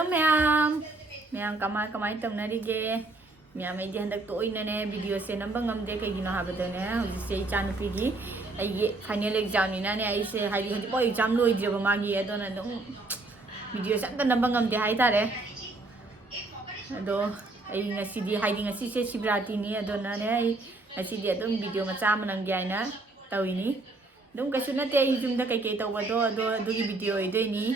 Hello ma'am. Ma'am kamay tawnarige. Ma'am ay handak to oinane video se nambang ngamde kaygino habadane hojise chanu pigi ay final exam ni na ne ay se hai di po exam loi je ba magi adona dum video sa ta nambang ngamde hai tare ado ay ngasidi hai di ngasi se sibrati ni adona ne ay ngasidi adum video macha manang gaina tawini dum kasu na te ay jumda kay kay tawado ado gi video ay doi ni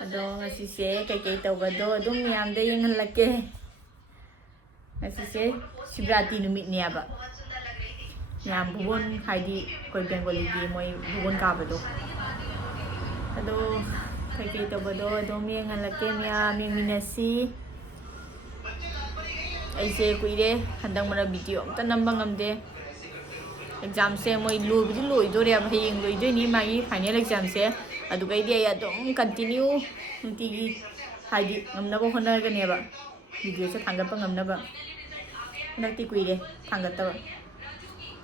ado ngasi se kay kay tawado dum miyam de yang halake Nasi Sibrati numit niya ba? Yang bubon haidi koi Bengali di moy bubon ka ba do? Ado kay kita ba do? Ado mi ngalake miya mi minasi. Ay se kuire handang mara video am tanam bangam de. Exam se moy lu bi lu do re haying lu do ni magi final exam se. Ado kay di ay adong continue tigi haidi ngamna bo honar ga ne ba? Video se thanggap pa ngamna ba? Nanti kuire thanggap ta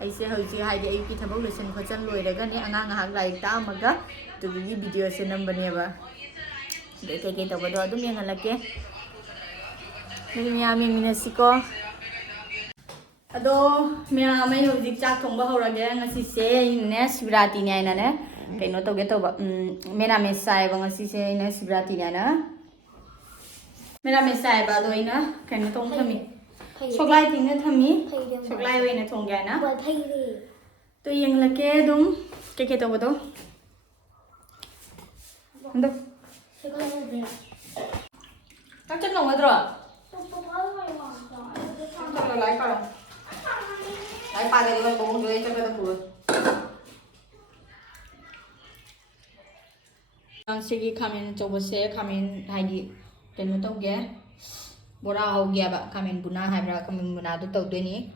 ai se hoji hai di ai ki thabok lesson khochan loi daga ne anga ngahak lai ta maga to gi video se nam bane ba de ke ke to ba do adum yang halake ni miya mi minasiko ado miya mai hoji chak thong ba hora ge ngasi se ne sibrati ne na ne kaino to ge to ba mera me sai ba ngasi se ne sibrati ne na mera me sai ba do ina kaino tong thami Soklai tinggal thami, soklai way na thong gaya na. To yang laki dum, kaya kita betul. Ando. Tak cakap nong betul. Kalau lagi kalau, lagi pada dia bong dia cakap tu pun. Yang segi kami coba saya kami lagi kena tahu gaya. Bora ho gya ba kamen buna haibra kamen buna do taw doi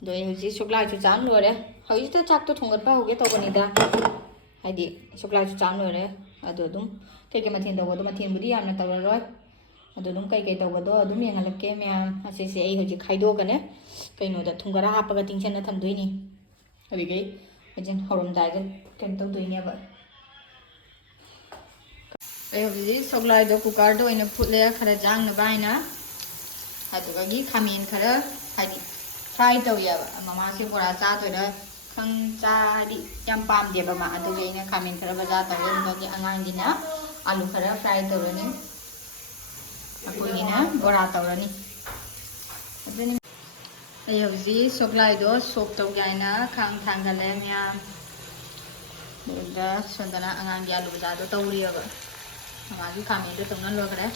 hoji sukla chu chan lo re hoji to chak to thongat ba ho ge to bani da haidi sukla chu chan lo re ado dum kai ke mathin do do mathin budi amna taw roi ado dum kai taw do dum yang halak ke me ase se ai hoji khaido ka ne kaino da thungara ha pa ga tingchen na tham doi ni abi ge ajin horom dai ga ken taw doi ne ba ai hoji sukla do kukar do ina phutle khara jang na bai na hatu ga gi khamen khara haidi fry taw ya ba mama se bora cha to da khang cha di yam pam de ba ma adu ge ina khamen khara ba ja taw ga gi angang gi na alu khara fry taw ni akoi gi na bora taw ni aduni ai hoji sukla do sok taw ga ina khang thang ga le mya da sondana angang gi alu ba ja do taw ri ba Magi kami itu teman lo kere.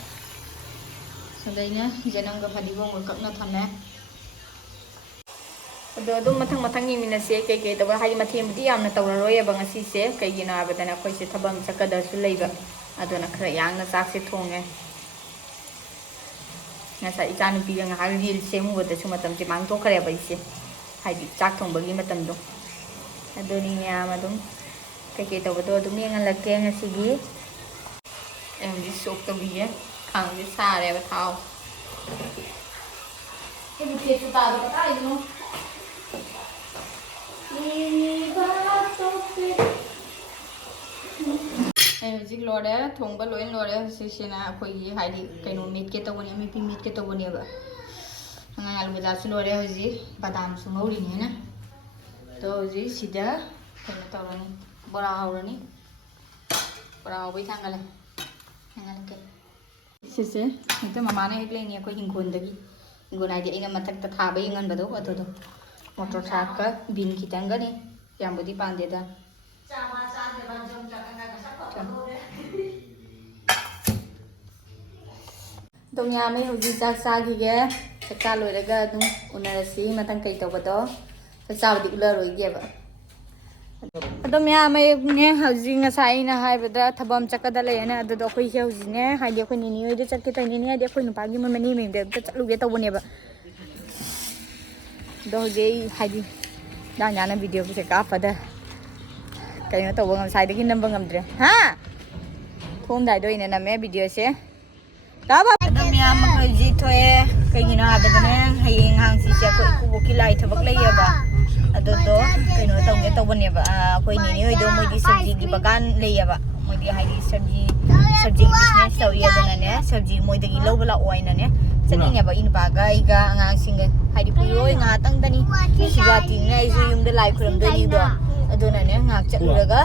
Sudahnya jenang ke padibong berkap na thame. Ado matang ni minasi kay tawa hai mathi mudi amna tawra roya bang asi se kay gina abadana koi se thabam sakada su leiba. Ado na khara yang na sak se thonge. Ngasa ichanu pi nga har ril se mu bada su matam se mang to kare ba ise. Hai di chak thong bagi matam do. Ado ni nya madum kay tawa do dum yang lake ngasi gi em đi sụp tao bị á thằng đi xa đây mà thao cái bị thiệt tao được cái gì không em chỉ lo đấy thùng bao lối lo đấy xí na khơi gì hay đi cái nồi mít cái tao bữa nay mít mít cái tao bữa nay vậy hàng ngày lúc bây giờ xin lo đấy hồi gì badam xuống ngấu đi nhé na tôi gì xí đó cái nó tao rồi nè bora hao bây thằng cái này Sisi, itu mama na ikle ni aku hinggun lagi. Hinggun aja ingat matak tak khabe ingat betul atau tu. Motor truk bin kita enggak ni, yang budi pandai dah. Dunia me hoji jak sagi ge, sekal loi lega tu unarasi matang kai tau betul. Sekal di ular loi ge ba. Ado miya may ne hoji ngasai na hai bada thabam chakada le na ado khoi he hoji ne hai de khoi ni ni de chak ke tai ni ni de khoi nu pa gi mani me de chalu ge taw ne ba do je hai di da nya na video se ka fa da kai na taw ngam sai de gi nam ngam dre ha thom dai do ine na me video se da ba ado miya ma hoji thoe kai gi na ba ne hai hang si se ko ku bo ki lai thabak lai ya ba Ado do kaino tong bani ba koi ni ni do mo di sabji di bagan le ya ba mo di hai di sabji subject business tꯧꯔꯤ ꯑꯗꯨꯅꯅꯦ subject ꯃꯣꯏꯗꯒꯤ ꯂꯧꯕ ꯂꯥꯛꯑꯣꯏꯅꯅꯦ ꯆꯠꯅꯤꯡꯉꯦꯕ ꯏꯅꯨꯄꯥꯒ ꯑꯩꯒ ꯑꯉꯥꯡꯁꯤꯡꯒ ꯍꯥꯏꯗꯤ ꯄꯨꯔꯣꯏ ꯉꯥꯏꯍꯥꯛꯇꯪꯗꯅꯤ ꯁꯤꯕꯥꯇꯤꯅ ꯑꯩꯁꯨ ꯌꯨꯝꯗ ꯂꯥꯏ ꯈꯨꯔꯝꯗꯣꯏꯅꯤꯗꯣ ꯑꯗꯨꯅꯅꯦ ꯉꯥꯏꯍꯥꯛ ꯆꯠꯂꯨꯔꯒ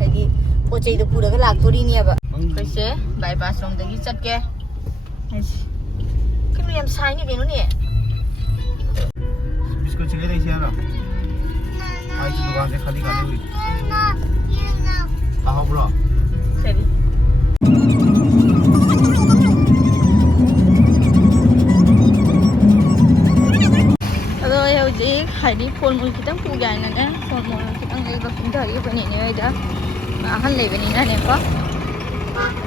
ꯍꯥꯏꯗꯤ ꯄꯣꯠ ꯆꯩꯗꯣ ꯄꯨꯔꯒ ꯂꯥꯛꯇꯣꯔꯤꯅꯦꯕ ꯑꯩꯈꯣꯏꯁꯦ ꯕꯥꯏꯄꯥꯁ ꯔꯣꯝꯗꯒꯤ ꯆꯠꯀꯦ ꯀꯩꯅꯣ ꯌꯥꯝ ꯁꯥꯏꯅꯤ ꯀꯩꯅꯣꯅꯦ बिस्कुट छिकै रहेछ यार आइस दुकान से खाली खाली हुई आओ ब्रो सरी अदो हौजिक हाइदि फॉर्मल खितंग पुगायनाने फॉर्मल खितंग लेबा कुंधारी बनिने होइदा ahal लेबनिना नेको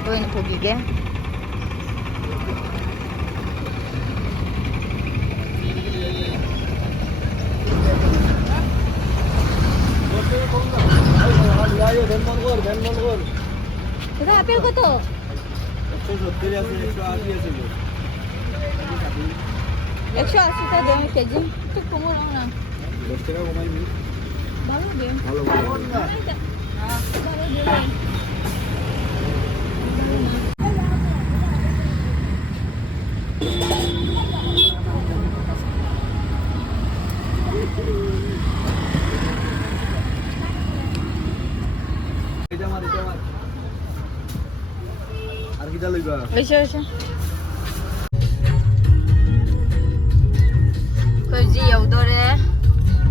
दोइन पुगिगे Kita apel ko to. 180 ta de kg. Tu kumo na. Baru de. Baru de. kita lagi. Aisyah. Kerja yaudore.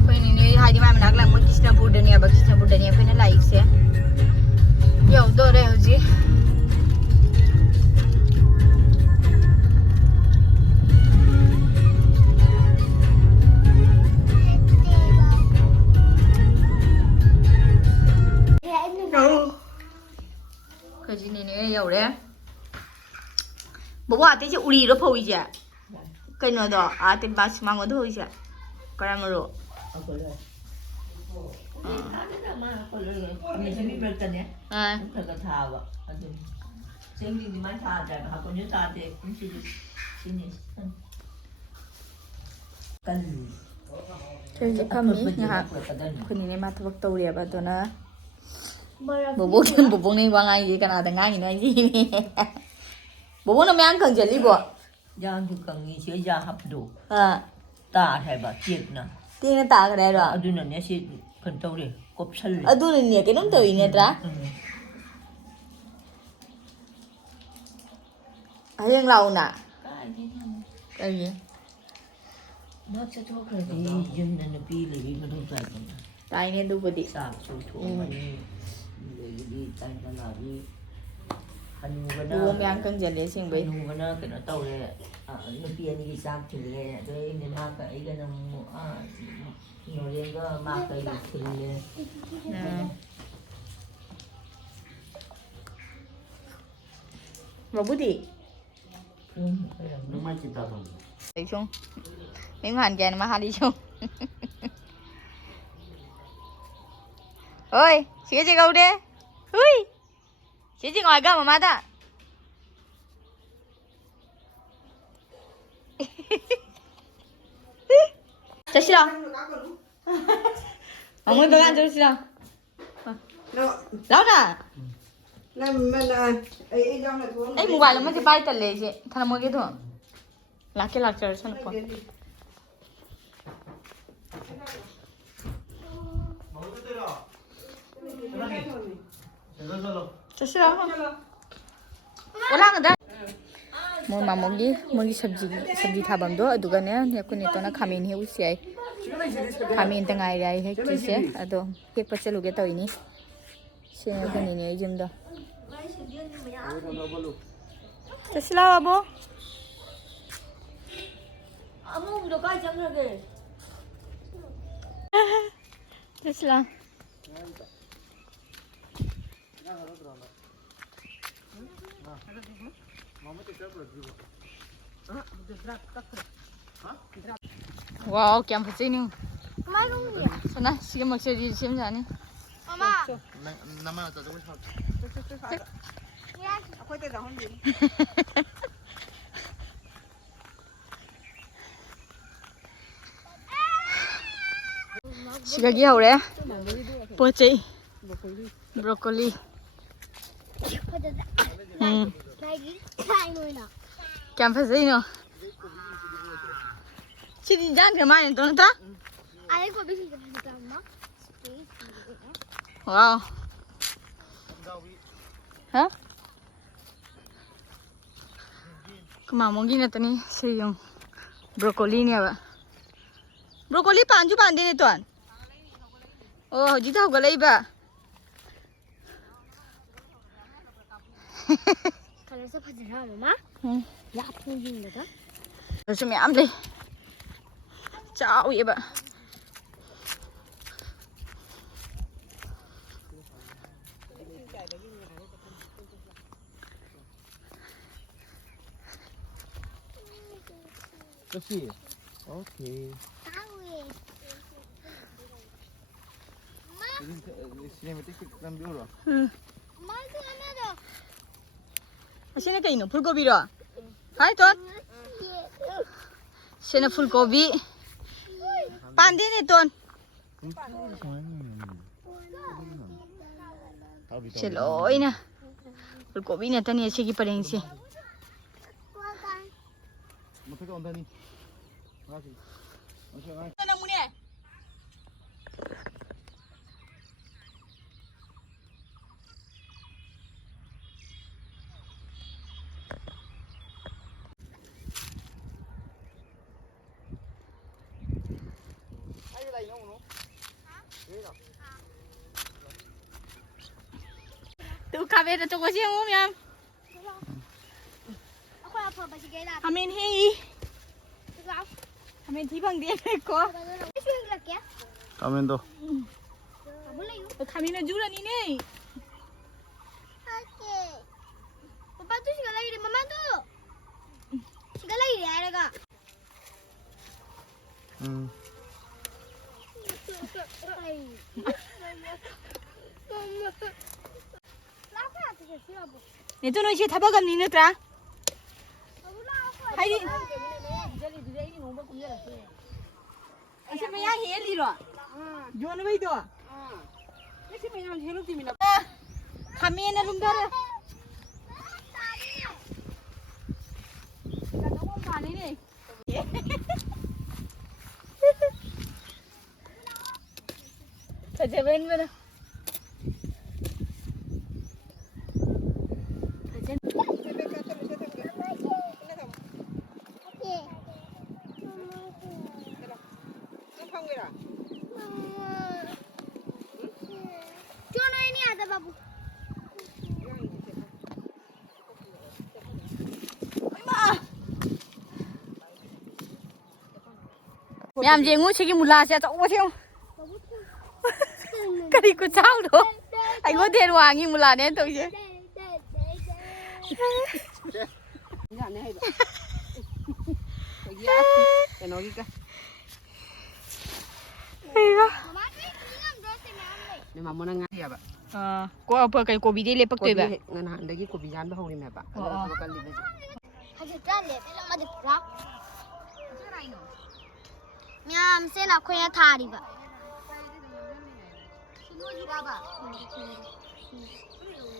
Kau ini hari mana nak lah mungkin Krishnapur dunia, Krishnapur dunia kau ni like se. Yaudore hoji. Kerja ni yaudore. Bawa ati je uri ro phoi je. Kai no do ati bas mang do hoi je. Kara maro. Mình sẽ biết được này, À. thật là thà vậy, anh chị. Xem đi máy thà rồi, họ còn nhớ ta thì cũng chỉ được xin đi. Cần. Kerja kami ngah. Kuni ni mata waktu dia betul na. Bobok ni bang ai kan ada ngai ni ni. Bobok nama yang kerja li bo. Giang tu cần nghĩ sẽ ra hấp đủ. À. Ta hay bà tiệt nè. Tiệt ta cái đấy rồi. Ở đây này sẽ cần tàu đi, cốp sân. Ở đây ni cái nông tồi ni tra. Ở đây lâu nè. Cái gì? Nó sẽ cho cái gì dân này nó pi lại đi mà đâu phải còn. Tai ni tu budi. Sạp sôi thua mà đi tay nó là đi. Buông yang kerja dia sing baik. Nung cái nó tàu này, nó pi anh đi sạp thì này, tôi nên mang cái cái nó nhiều lên có mang cái thì Mà budi. Nó mai kita tu. Đi chung. Mấy hoàn kèn mà đi chung. Ôi, chị chị đâu đấy? Ui. Chị ngồi gầm mà ta. 자 싫어. 어머니 배가 안 줘 싫어. 나오나. Ấy mobile là mấy cái bay tận lệ chị, thằng nào mua cái thôi. Lạc trời sao nó còn. 자 싫어. 올라간다. 뭐 마모기 sabji thabam do aduga ne yakuni tona khamin he usiai khamin tangai rai he kise ado he pachaluge toini se kuni ne jum do tasla abo amo do kai chang ge tasla Wow, kiam phơi nu. Mai không nhỉ? Sana, sige magsari sim jani. Mama. Nama tu tu macam. Aku tak tahu ni. Sigagi haure. Pochei. Broccoli. Này nuôi nào. Kèm phải gì nữa? Chị đi dán cái mai này ta? Ai có biết gì làm nó? Wow. Hả? Kemana mungkin ya tadi si yang brokoli ni apa? Brokoli panju pandi ni tuan. Oh, jita aku galai ba. Kalau saya pacaran mama, ya aku pun juga. Terus mi ambil. Ciao ya ba. Kasih. Okey. Tahu ya. Ini sini mesti kita ambil lah. Mak tu mana dah? Sini kayak ini fulgobi dah. Hai tuan. Sini fulgobi. Pandi ni tuan. Selo ini. Fulgobi ni tadi segi paling sih. Mesti kau onda ni. Masih. Masih nak. Mana muni? Ayo lagi kamu no. Tu kamera tu kau siang miam. Aku apa baju gaya dah. Amin hei. Kau. Amin tipang dia ko. Isu yang lagi ya? Kamen tu. Kamu lagi. Kami nak jual ni ni. Okey. Papa tu segala lagi mama tu. Segala lagi ada kak. Itu nasi thapa kam ni natra. Hai di. Asyik maya heli lo. Jual apa itu? Asyik maya helu tu mina. Kami ni lunggar. Kamu mana ni? Kajian mana? Jono ini ada babu. Miam jengu segi mula saya tak apa sih. Kali ku tahu tu. Aku dia wangi mula ni tu je. Mama tu ingat dress ni ambil. Ni mama nang ngai ya ba. Kau apa kayak kopi dia lepak tu ba? Ngan han dagi ko bijan ba hori me ba. Ada ko kali ba. Haji terlihat, ada berak. Miam, saya nak kuih thari ba.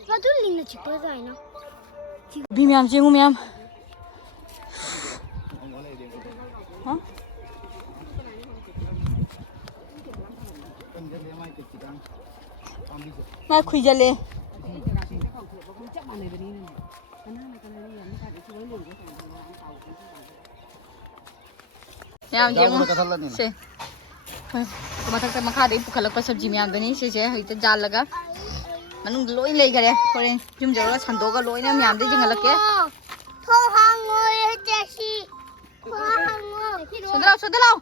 Betul ni nak cepat saja na. Bi miam jengu miam. Hah? Mai khui jale. Miam jengu. Se. Kematak tak makan ada pukul lepas sabji miam tu ni se itu jal laga. Manung loi lagi kare. Koren jum jauh lah sando ka loi ni miam tu jangan lagi. Thong hang ngoi jesi. Thong hang ngoi. Sudah.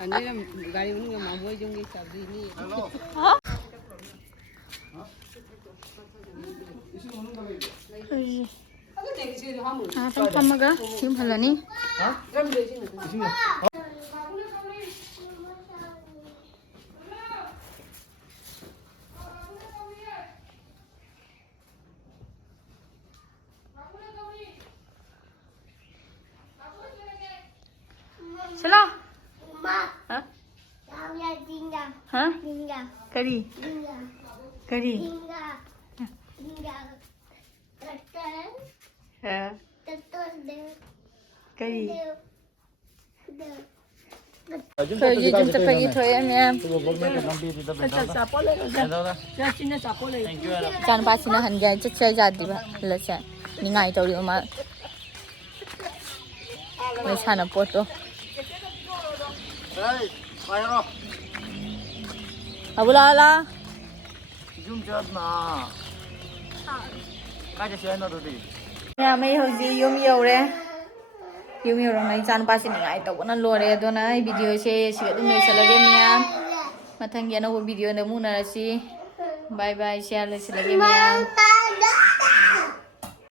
Ani ram gari uni ma boy jongi sabdi ni. Hah? Tamaga, sim halani. Salah. Ma, Hah? yang dia tinggal. Hah? Tinggal. Kari. Kari. Kari. Thôi gì chúng ta phải đi thôi em. Chắc chả bỏ lại rồi. Chắc chắn chả bỏ lại. Chàng ba xin hành gai chắc chơi ra đi ba. Là sẽ. Ni ngay tàu đi mà. Mới chả nó bỏ to. Hey, phải không? À bula la. Zoom chat na. Cái chơi nó rồi đi. Nhà mấy hồi gì yum yêu đấy. Yum yêu rồi mấy chàng ba xin ngay tàu nó lùa đấy. Đó này video sẽ sẽ tụi mình sẽ làm game nha. Mà thằng kia nó video nó muốn là gì. Bye bye share lại sẽ làm game nha.